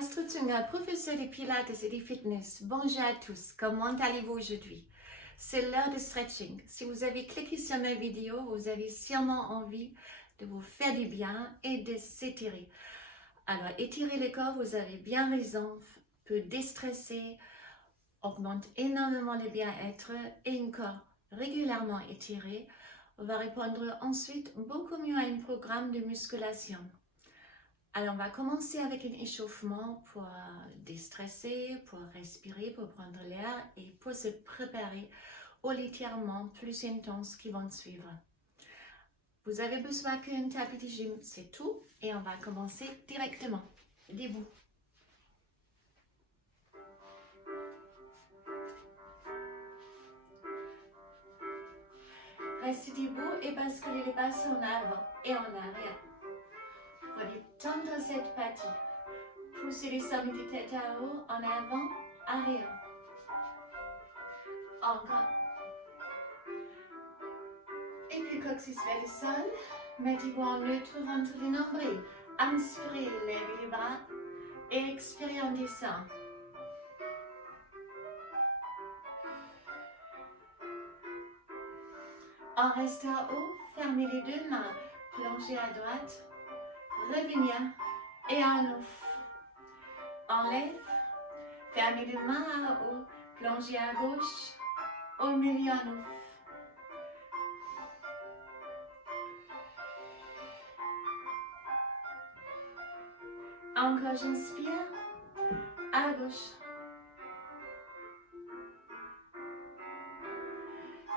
Astrid Zünger, professeur de Pilates et de fitness. Bonjour à tous, comment allez-vous aujourd'hui? C'est l'heure de stretching. Si vous avez cliqué sur ma vidéo, vous avez sûrement envie de vous faire du bien et de s'étirer. Alors, étirer le corps, vous avez bien raison, peut déstresser, augmente énormément le bien-être et un corps régulièrement étiré va répondre ensuite beaucoup mieux à un programme de musculation. Alors, on va commencer avec un échauffement pour déstresser, pour respirer, pour prendre l'air et pour se préparer aux étirements plus intenses qui vont suivre. Vous avez besoin qu'un tapis de gym, c'est tout. Et on va commencer directement. Debout. Restez debout et basculez les bras en avant et en arrière. Prenez tendre cette partie. Poussez les sommets de tête à haut, en avant, arrière. Encore. Et puis coccyx vers le sol. Mettez-vous en neutre entre les nombrils. Inspirez, levez les bras. Et expirez, on descend. En restant haut, fermez les deux mains. Plongez à droite. Revenir. Et en ouf. Enlève. Fermez les mains à haut. Plongez à gauche. Au milieu en ouf. Encore j'inspire. À gauche.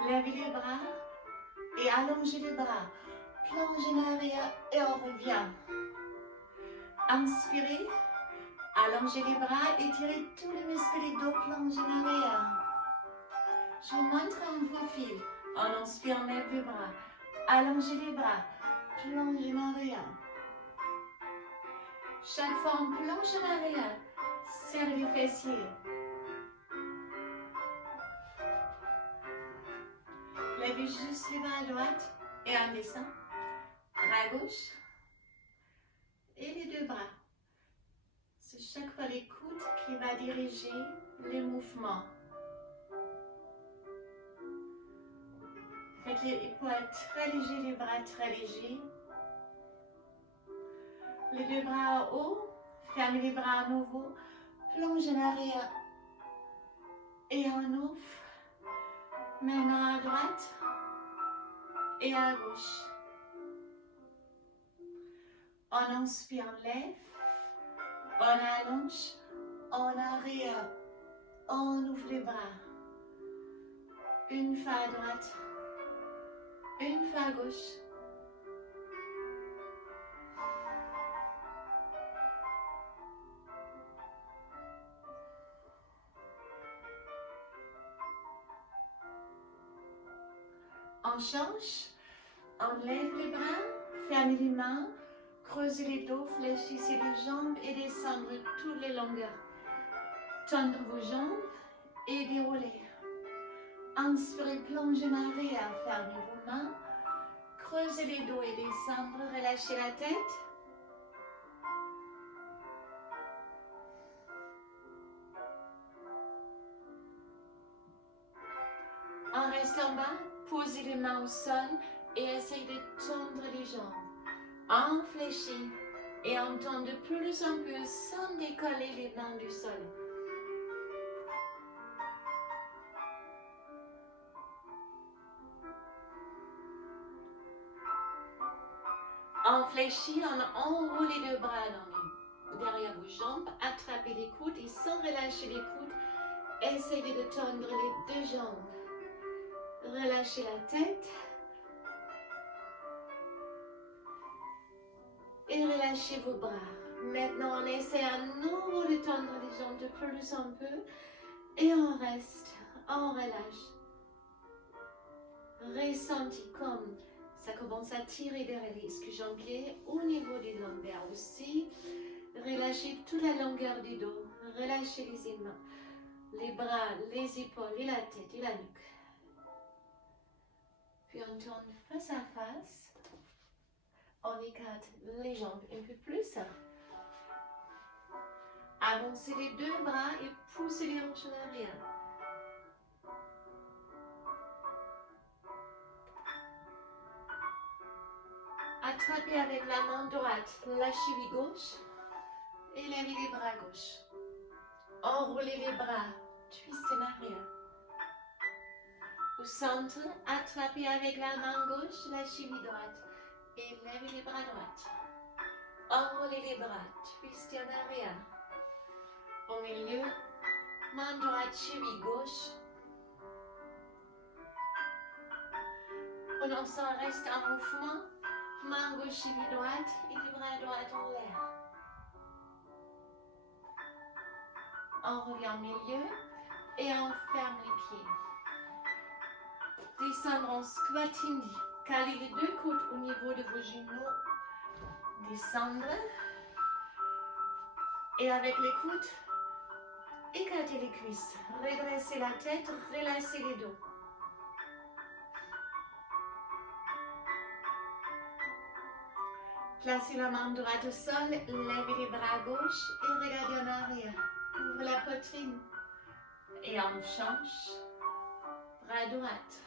Levez les bras et allongez les bras. Plongez en arrière et on revient. Inspirez. Allongez les bras, étirez tous les muscles du dos, plongez en arrière. Je vous montre un profil. En inspirant, lève les bras. Allongez les bras, plongez en arrière. Chaque fois, on plonge en arrière. Serrez les fessiers. Levez juste les bras à droite et on descend. Bras à gauche. Et les deux bras. C'est chaque fois l'écoute qui va diriger les mouvements. Faites les épaules très légers, les bras très légers. Les deux bras en haut. Fermez les bras à nouveau. Plongez en arrière. Et on ouvre. Maintenant à droite. Et à gauche. On inspire, on lève. On allonge. En arrière. On ouvre les bras. Une fois à droite. Une fois à gauche. On change. On lève les bras. Fermez les mains. Creusez les dos. Fléchissez les jambes et descendre toutes les longueurs. Tendre vos jambes et dérouler. Inspirez, plongez en arrière. Fermez vos mains. Creusez les dos et descendre. Relâchez la tête. En restant bas, posez les mains au sol et essayez de tendre les jambes. On fléchit et on tend de plus en plus sans décoller les mains du sol. On fléchit, on enroule les deux bras derrière vos jambes, attrapez les coudes et sans relâcher les coudes, essayez de tendre les deux jambes. Relâchez la tête. Et relâchez vos bras. Maintenant, on essaie à nouveau de tendre les jambes de plus en peu. Et on reste, on relâche. Ressenti comme ça commence à tirer derrière les ischios-jambiers au niveau des lombaires aussi. Relâchez toute la longueur du dos. Relâchez les bras, les épaules et la tête et la nuque. Puis on tourne face à face. On écarte les jambes un peu plus. Avancez les deux bras et poussez les hanches en arrière. Attrapez avec la main droite la cheville gauche et levez les bras gauche. Enroulez les bras, twist en arrière. Au centre, attrapez avec la main gauche la cheville droite et levez les bras droits. Enroulez les bras, twist en arrière. Au milieu, main droite, cheville gauche. Pendant ce temps, reste en mouvement. Main gauche, cheville droite et les bras droits en l'air. On revient au milieu et on ferme les pieds. Descendre en squatting. Calez les deux coudes au niveau de vos genoux. Descendre. Et avec les coudes, écartez les cuisses. Redressez la tête, relâchez les dos. Placez la main droite au sol, levez les bras gauche et regardez en arrière. Ouvrez la poitrine. Et on change. Bras droite.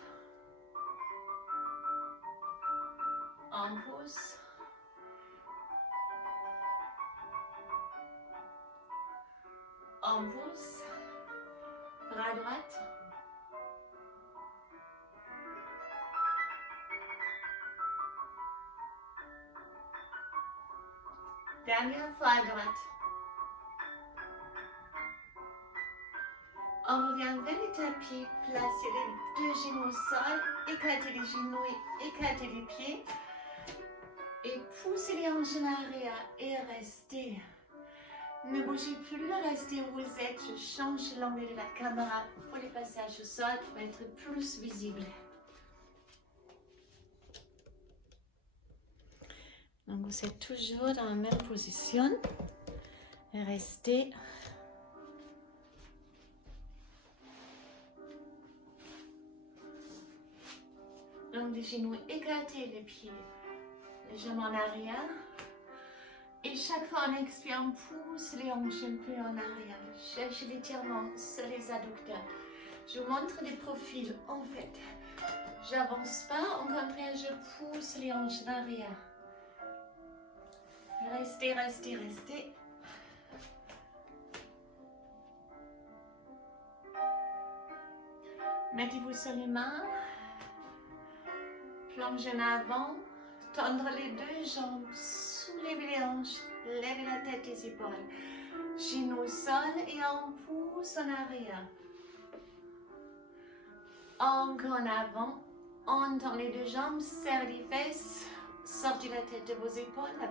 On pousse. On pousse. Bras droite. Dernière fois à droite. On revient vers le tapis, placez les deux genoux au sol, écartez les genoux et écartez les pieds. Et poussez les hanches en arrière et restez. Ne bougez plus, restez où vous êtes. Je change l'angle de la caméra pour le passage au sol pour être plus visible. Donc vous êtes toujours dans la même position. Et restez. Donc les genoux écartés, les pieds légèrement en arrière. Et chaque fois on expire, on pousse les hanches un peu en arrière. Cherchez l'étirement sur les adducteurs. Je vous montre des profils. En fait, j'avance pas, au contraire, je pousse les hanches en arrière. Restez, restez, restez. Mettez-vous sur les mains. Plonge en avant. Tendre les deux jambes. Soulevez les hanches. Levez la tête des épaules. Genoux au sol et on pousse en arrière. Encore en avant. On tend les deux jambes. Serrez les fesses. Sortez la tête de vos épaules.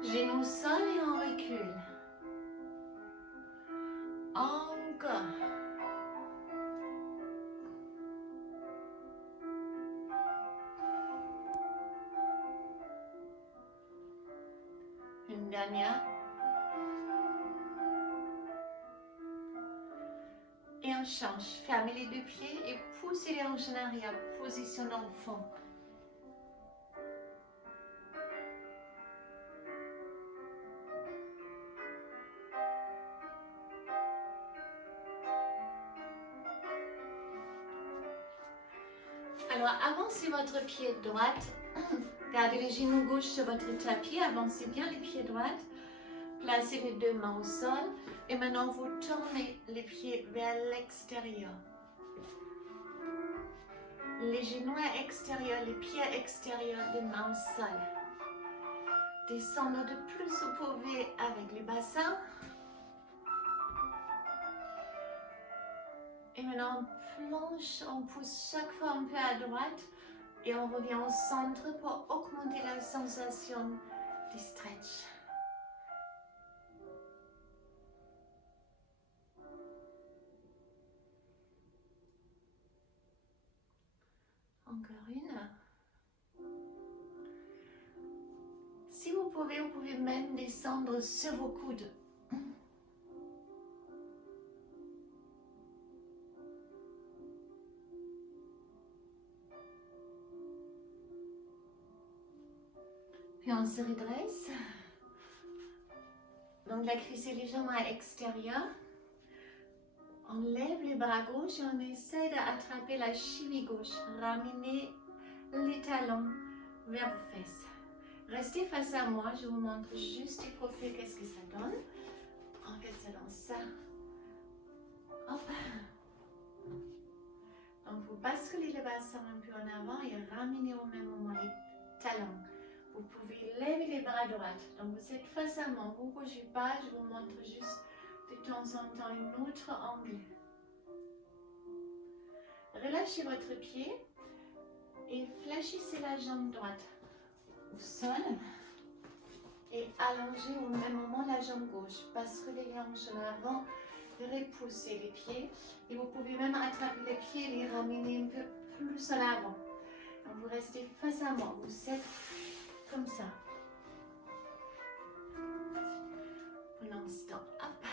Genoux au sol et on recule. Encore. Une dernière. Et on change. Fermez les deux pieds et poussez les hanches en arrière. Position dans le fond. Alors, avancez votre pied droite. Gardez les genoux gauche sur votre tapis. Avancez bien les pieds droits. Placez les deux mains au sol. Et maintenant, vous tournez les pieds vers l'extérieur. Les genoux à extérieur, les pieds à extérieur, les mains au sol. Descendre de plus vous pouvez avec les bassins. Et maintenant, on plonge, on pousse chaque fois un peu à droite. Et on revient au centre pour augmenter la sensation du stretch. Encore une. Si vous pouvez même descendre sur vos coudes. Puis on se redresse. Donc Donc la cuisse et les jambes à l'extérieur. On lève les bras gauches et on essaie d'attraper la cheville gauche. Ramenez les talons vers vos fesses. Restez face à moi, je vous montre juste du profil qu'est-ce que ça donne. En fait, ça donne ça. Hop. Donc vous basculez le bassin un peu en avant et ramenez au même moment les talons. Vous pouvez lever les bras droits. Donc vous êtes face à moi, vous ne bougez pas, je vous montre juste de temps en temps un autre angle. Relâchez votre pied et fléchissez la jambe droite au sol et allongez au même moment la jambe gauche. Basculez les hanches en avant, repoussez les pieds et vous pouvez même attraper les pieds et les ramener un peu plus en avant. Donc vous restez face à moi, vous êtes comme ça. Un instant, hop.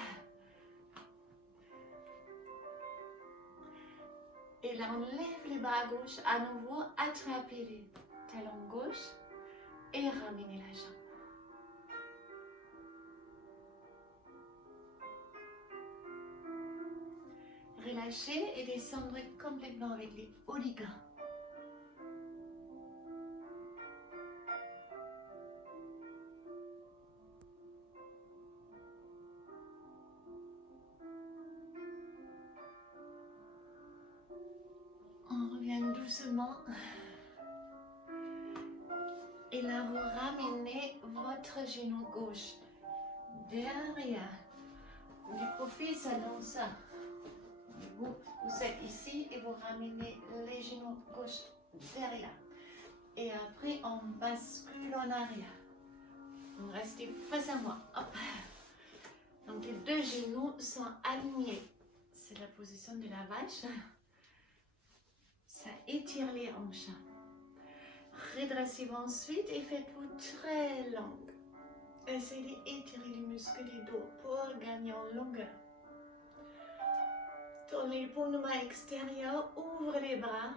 Et là, on lève les bras gauche, à nouveau, attrapez les talons gauche et ramenez la jambe. Relâchez et descendez complètement avec les hauts des gars. On revient doucement. Et là, vous ramenez votre genou gauche derrière. Du profil, ça donne ça. Vous êtes ici et vous ramenez les genoux gauche derrière. Et après, on bascule en arrière. Vous restez face à moi. Hop. Donc, les deux genoux sont alignés. C'est la position de la vache. Ça étire les hanches. Redressez-vous ensuite et faites-vous très longue. Essayez d'étirer les muscles du dos pour gagner en longueur. Tournez les paumes de main extérieures, ouvrez les bras.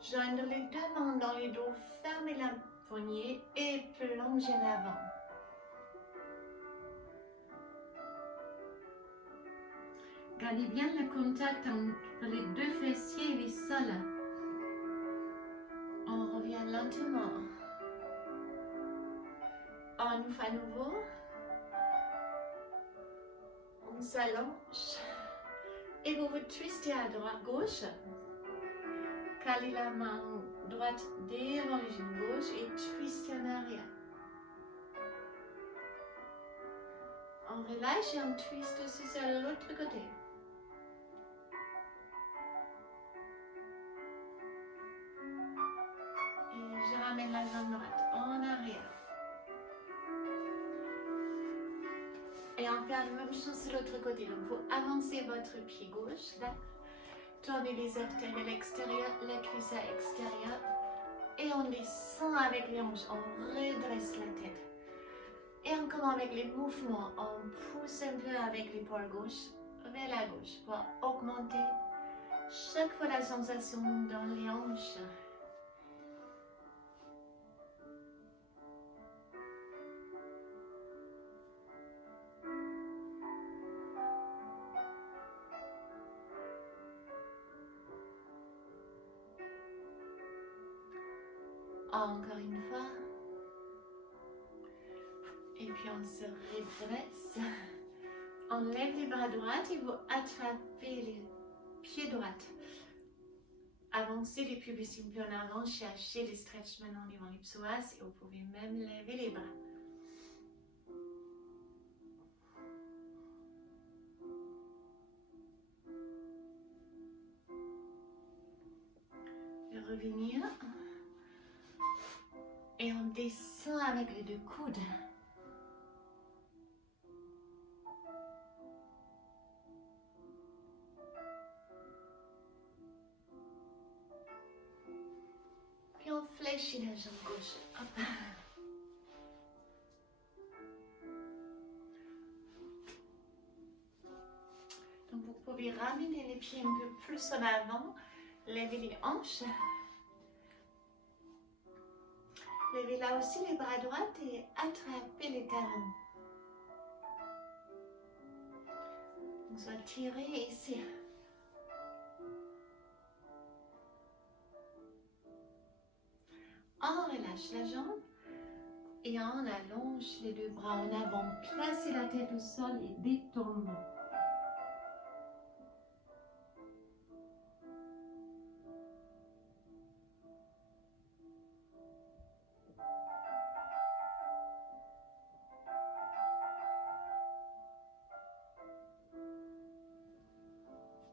Joignez les deux mains dans les dos, fermez la poignée et plongez en avant. Gardez bien le contact entre les deux fessiers et les sols. On revient lentement. On ouvre à nouveau. On s'allonge. Et vous vous twistez à droite, gauche. Calez la main droite devant le genou gauche et twistez en arrière. On relâche et on twiste aussi sur l'autre côté. Et je ramène la jambe droite en arrière. Et on fait la même chose sur l'autre côté. Donc, vous avancez votre pied gauche, là. Tournez les orteils à l'extérieur, la cuisse à l'extérieur. Et on descend avec les hanches, on redresse la tête. Et encore avec les mouvements, on pousse un peu avec l'épaule gauche vers la gauche pour augmenter chaque fois la sensation dans les hanches. Encore une fois. Et puis on se redresse. On lève les bras droits et vous attrapez les pieds droits. Avancez les pubis un peu en avant, cherchez les stretch maintenant devant les psoas et vous pouvez même lever les bras. Et revenir. Et on descend avec les deux coudes. Puis on fléchit la jambe gauche. Hop. Donc vous pouvez ramener les pieds un peu plus en avant. Levez les hanches. Levez là aussi les bras droits et attrapez les talons. On va tirer ici. On relâche la jambe et on allonge les deux bras en avant. Placez la tête au sol et détendez.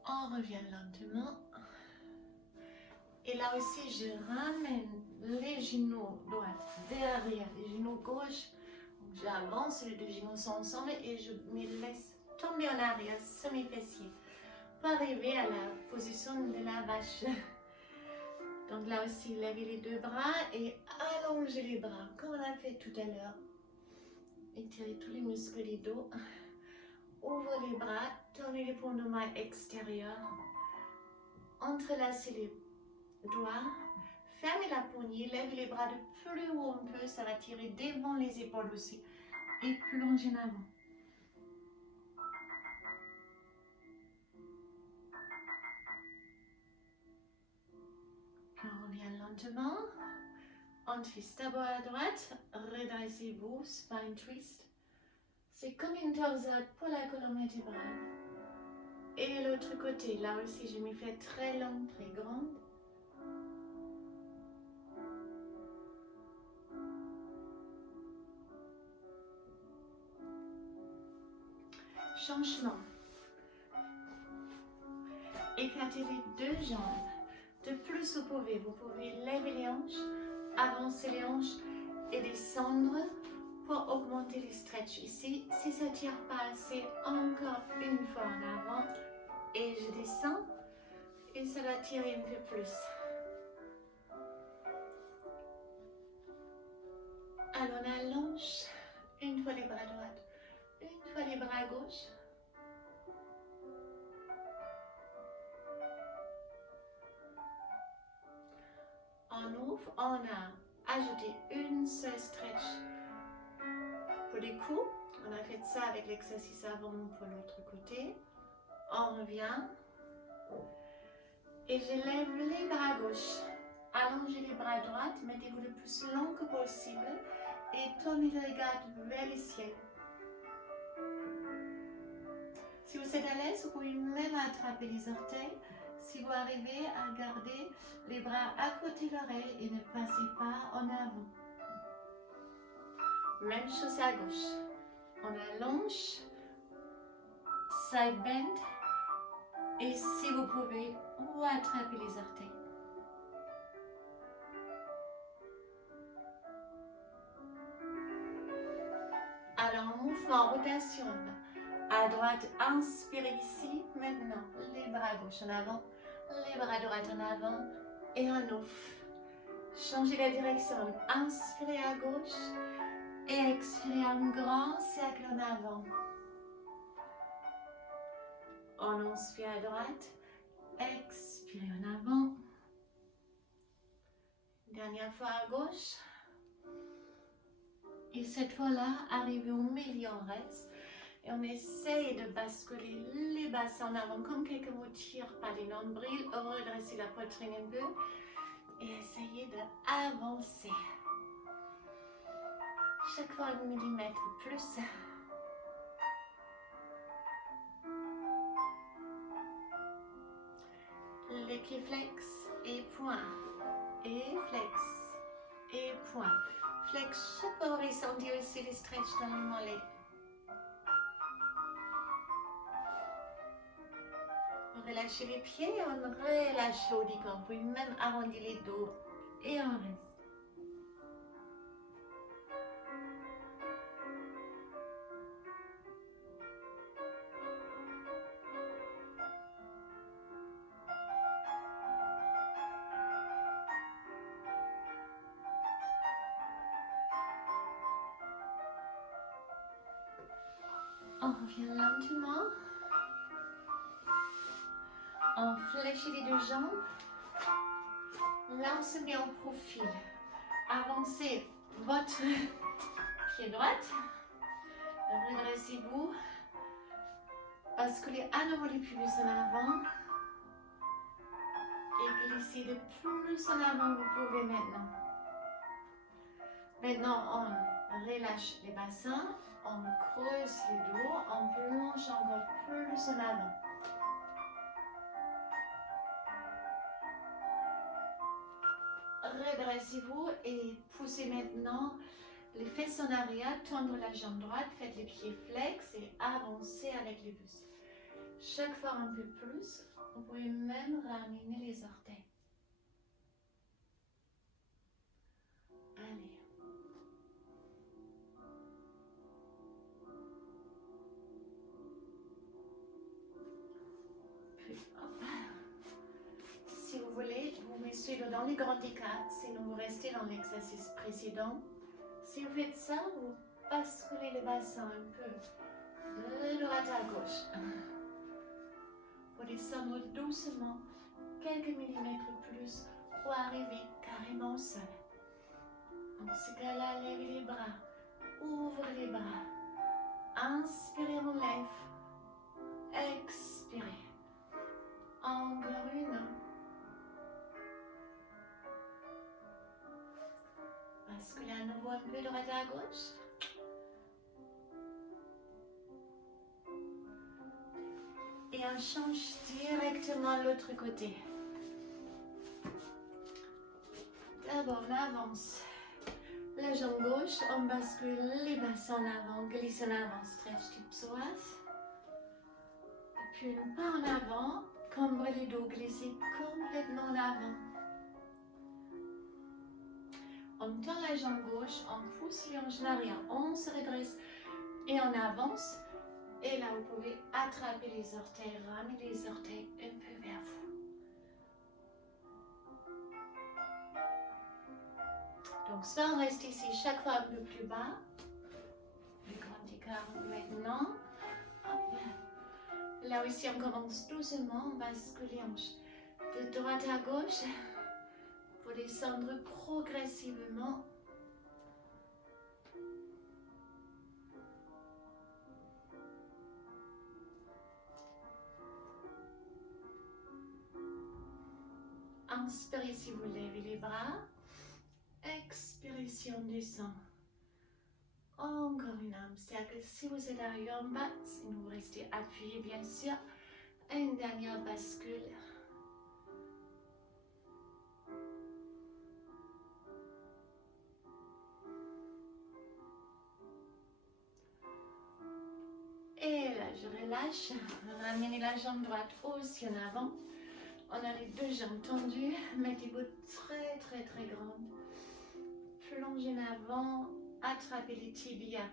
On revient lentement. Et là aussi, je ramène les genoux droits derrière les genoux gauches. J'avance, les deux genoux sont ensemble et je me laisse tomber en arrière, semi-fessier, pour arriver à la position de la vache. Donc là aussi, levez les deux bras et allongez les bras, comme on a fait tout à l'heure. Étirez tous les muscles du dos. Ouvrez les bras, tournez les paumes de main extérieures. Entrelacez les doigts. Fermez la poignée, levez les bras de plus haut un peu, ça va tirer devant les épaules aussi. Et plongez en avant. On revient lentement. On twist d'abord à droite, redressez-vous, spine twist. C'est comme une torsade pour la colonne vertébrale. Et l'autre côté, là aussi, je me fais très longue, très grande. Changement. Éclatez les deux jambes. De plus, vous pouvez lever les hanches, avancer les hanches et descendre pour augmenter les stretch ici. Si ça ne tire pas assez, encore une fois en avant et je descends et ça va tirer un peu plus. Alors on allonge une fois les bras droits, une fois les bras gauches. On ouvre, on a ajouté une seule stretch pour les coups. On a fait ça avec l'exercice avant pour l'autre côté. On revient. Et je lève les bras gauches. Allongez les bras droits, mettez-vous le plus long que possible et tournez le regard vers le ciel. Si vous êtes à l'aise, vous pouvez même attraper les orteils. Si vous arrivez à garder les bras à côté de l'oreille et ne passez pas en avant. Même chose à gauche. On allonge, side bend, et si vous pouvez, vous attrapez les orteils. Alors, mouvement, rotation. À droite, inspirez ici. Maintenant, les bras gauche en avant, les bras droits en avant et on ouvre. Changez la direction. Inspirez à gauche et expirez un grand cercle en avant. On inspire à droite, expirez en avant. Dernière fois à gauche. Et cette fois-là, arrivez au milieu, on reste. Et on essaye de basculer les bassins en avant, comme quelqu'un vous tire par les nombrils. Redressez la poitrine un peu. Et essayez d'avancer. Chaque fois un millimètre plus. Les pieds flex et point. Et flex et point. Flex, chaque fois vous ressentez aussi les stretch dans le mollet. On relâche les pieds, on relâche le haut du corps. Vous pouvez même arrondir les dos et on reste. On revient lentement. On fléchit les deux jambes. Là, on se met en profil. Avancez votre pied droit. Redressez-vous. Basculez à nouveau les plus en avant. Et glissez le plus en avant que vous pouvez maintenant. Maintenant, on relâche les bassins, on creuse les dos, on plonge encore plus en avant. Redressez-vous et poussez maintenant les fesses en arrière, tendre la jambe droite, faites les pieds flex et avancez avec les bustes. Chaque fois un peu plus, vous pouvez même ramener les orteils. Allez. Puis, hop. Si vous voulez, vous mettez dans les grands écarts, sinon vous restez dans l'exercice précédent. Si vous faites ça, vous basculez les bassins un peu de droite à gauche. Vous descendre doucement, quelques millimètres plus, pour arriver carrément seul. Dans ce cas-là, levez les bras, ouvrez les bras. Inspirez, on lève. Expirez. Encore une. Basculez à nouveau un peu de droite à gauche. Et on change directement l'autre côté. D'abord, on avance. La jambe gauche, on bascule les bassins en avant, glisse en avant, stretch type psoas. Et puis un pas en avant, cambre les dos, glissez complètement en avant. On tend la jambe gauche, on pousse les hanches en arrière, on se redresse et on avance. Et là, vous pouvez attraper les orteils, ramener les orteils un peu vers vous. Donc, ça, on reste ici chaque fois un peu plus bas. Le grand écart maintenant. Hop. Là aussi, on commence doucement, on bascule les hanches de droite à gauche pour descendre progressivement. Inspirez si vous levez les bras. Expirez si on descend. Encore une âme. C'est-à-dire que si vous êtes arrivé en bas, si vous restez appuyé bien sûr, une dernière bascule. Et là, je relâche. Ramenez la jambe droite aussi en avant. On a les deux jambes tendues. Mettez-vous très très très grandes. Plongez en avant. Attrapez les tibias.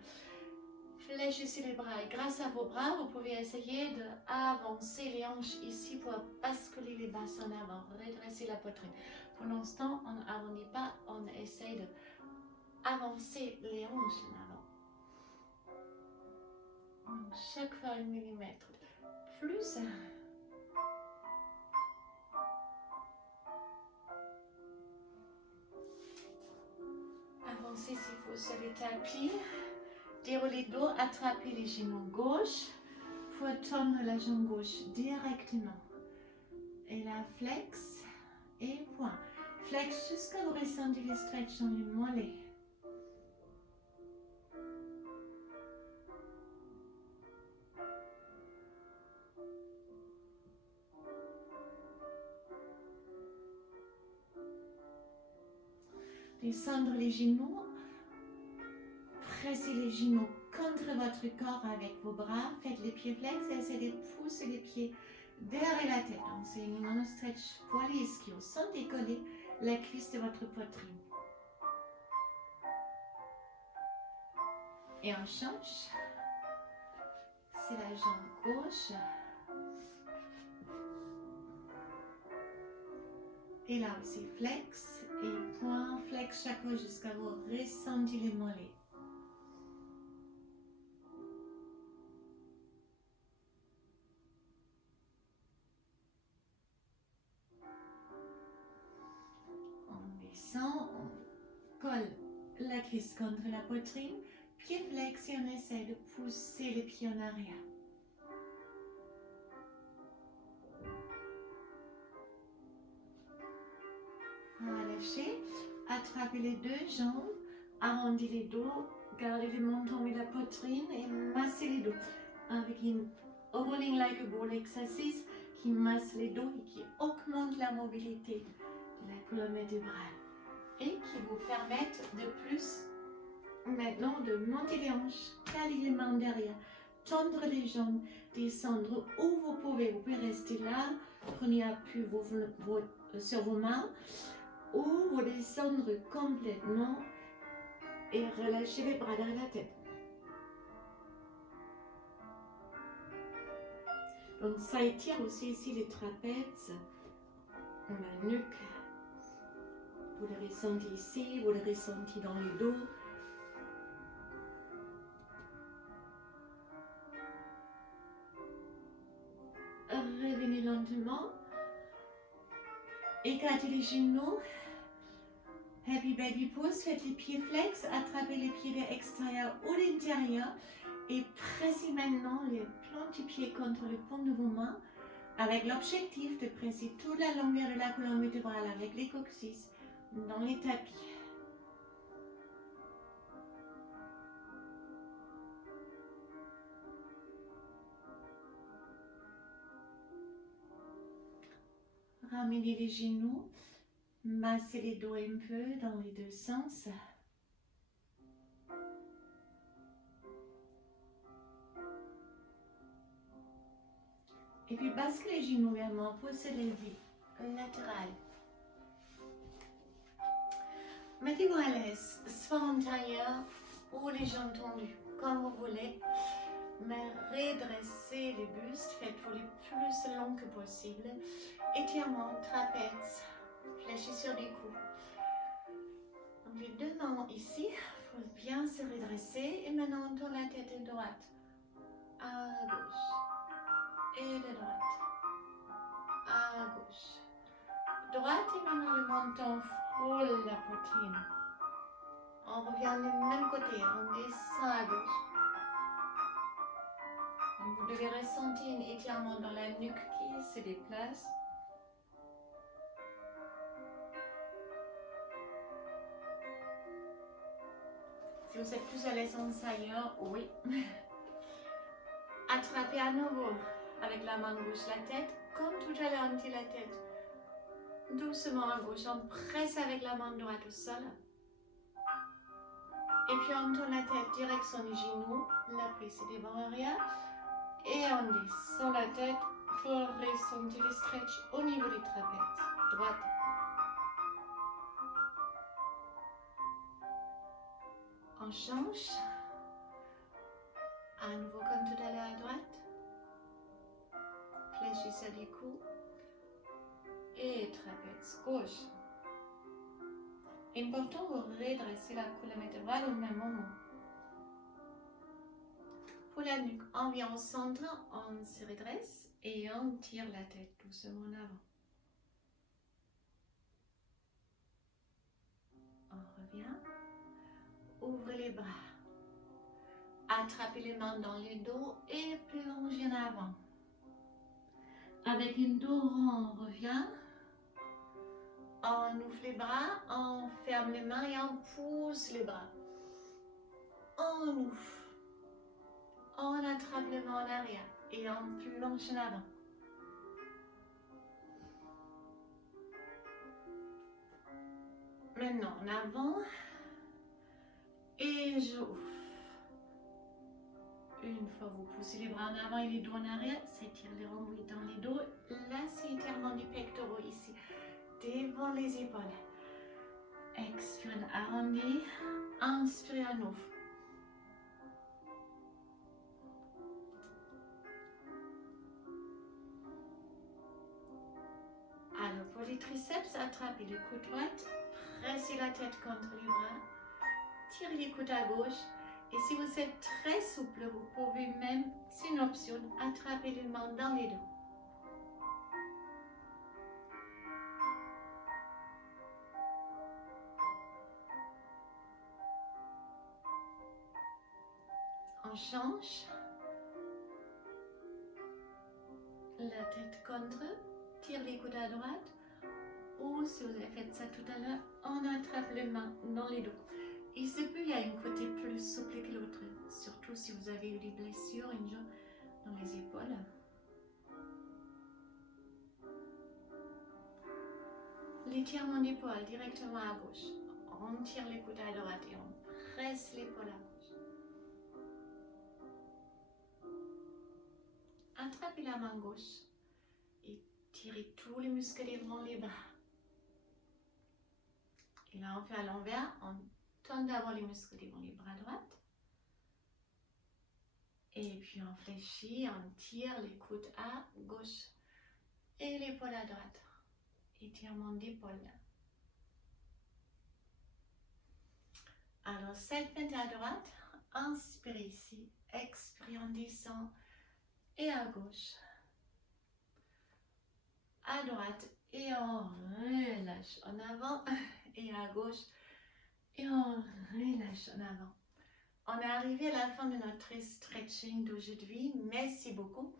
Fléchissez les bras. Et grâce à vos bras, vous pouvez essayer d'avancer les hanches ici pour basculer les bassins en avant. Redresser la poitrine. Pour l'instant, on n'arrondit pas. On essaye d'avancer les hanches en avant. Donc, chaque fois 1 millimètre plus. Avancez s'il faut sur le tapis. Déroulez le dos, attrapez les genoux gauche. Pour tendre la jambe gauche directement. Et là, flex et point. Flex jusqu'à vous ressentir les stretch dans les mollets. Descendre les genoux. Pressez les genoux contre votre corps avec vos bras. Faites les pieds flex et essayez de pousser les pieds derrière la tête. Donc, c'est une mono stretch poids ischio sans décoller la cuisse de votre poitrine. Et on change. C'est la jambe gauche. Et là aussi, flex et point, flex chaque fois jusqu'à vous ressentir les mollets. On descend, on colle la cuisse contre la poitrine, pied flex et on essaie de pousser les pieds en arrière. Relâchez, attrapez les deux jambes, arrondissez les dos, gardez le menton et la poitrine et massez les dos avec une rolling like a ball exercice qui masse les dos et qui augmente la mobilité de la colonne vertébrale et qui vous permettent de plus maintenant de monter les hanches, caler les mains derrière, tendre les jambes, descendre où vous pouvez rester là, prenez appui sur vos mains ou vous descendre complètement et relâchez les bras derrière la tête. Donc ça étire aussi ici les trapèzes, la nuque. Vous le ressentez ici, vous le ressentez dans le dos. Revenez lentement. Écartez les genoux. Happy baby pose, faites les pieds flex, attrapez les pieds de l'extérieur ou de l'intérieur et pressez maintenant les plantes du pied contre le paume de vos mains avec l'objectif de presser toute la longueur de la colonne vertébrale avec les coccyx dans les tapis. Ramenez les genoux, massez les dos un peu dans les deux sens. Et puis basculez les genoux également, poussez les vies latérales. Mettez-vous à l'aise, soit en tailleur ou les jambes tendues, comme vous voulez. Mais redressez les bustes, faites-vous les plus longs que possible. Étirement, trapèze, fléchissure du cou. Donc les deux mains ici, il faut bien se redresser. Et maintenant on tourne la tête de droite à gauche et de droite à gauche. Droite et maintenant le menton frôle la poitrine. On revient du même côté, on descend à gauche. Donc vous devez ressentir un étirement dans la nuque qui se déplace. Si vous êtes plus à l'aise en tailleur, oui. Attrapez à nouveau avec la main gauche la tête, comme tout à l'heure, on tire la tête doucement à gauche. On presse avec la main droite au sol. Et puis on tourne la tête direction les genoux, l'appui c'est devant arrière. Et on descend la tête pour ressentir le stretch au niveau du trapèze. Droite. On change. À nouveau comme tout à l'heure à droite. Fléchissez les coups. Et trapèze gauche. Important, vous redressez la colonne vertébrale au même moment. Pour la nuque, on vient au centre, on se redresse et on tire la tête doucement en avant. On revient. Ouvrez les bras. Attrapez les mains dans le dos et plongez en avant. Avec une dos rond, on revient. On ouvre les bras, on ferme les mains et on pousse les bras. On ouvre. On attrape les mains en arrière et on plonge en avant. Maintenant, en avant. Et j'ouvre. Une fois vous poussez les bras en avant et les dos en arrière, s'étire les rhomboïdes dans les dos. Là, c'est étirement du pectoral ici, devant les épaules. Expirez, arrondi. Inspirez, on ouvre. Alors, pour les triceps, attrapez le coude droit, pressez la tête contre les bras, tirez les coudes à gauche. Et si vous êtes très souple, vous pouvez même, c'est une option, attraper les mains dans les dos. On change. La tête contre, tire les coudes à droite. Ou si vous avez fait ça tout à l'heure, on attrape les mains dans les dos. Il se peut qu'il y a un côté plus souple que l'autre, surtout si vous avez eu des blessures dans les épaules. L'étirement d'épaule directement à gauche. On tire les coudes à droite et on presse l'épaule à gauche. Attrapez la main gauche et tirez tous les muscles devant les bras. Et là, on fait à l'envers, on tourne d'abord les muscles devant les bras droits. Et puis on fléchit, on tire les coudes à gauche et l'épaule à droite. Étirement d'épaule. Alors, cette fente à droite, inspirez ici, expirez, on descend et à gauche. À droite et on relâche en avant et à gauche et on relâche en avant. On est arrivé à la fin de notre stretching d'aujourd'hui. Merci beaucoup.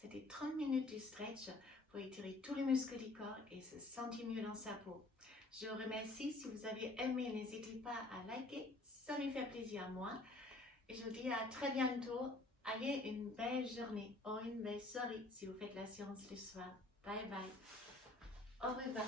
C'était 30 minutes de stretch pour étirer tous les muscles du corps et se sentir mieux dans sa peau. Je vous remercie. Si vous avez aimé, n'hésitez pas à liker. Ça me fait plaisir à moi. Et je vous dis à très bientôt. Ayez une belle journée ou une belle soirée si vous faites la séance le soir. Bye bye. Au revoir.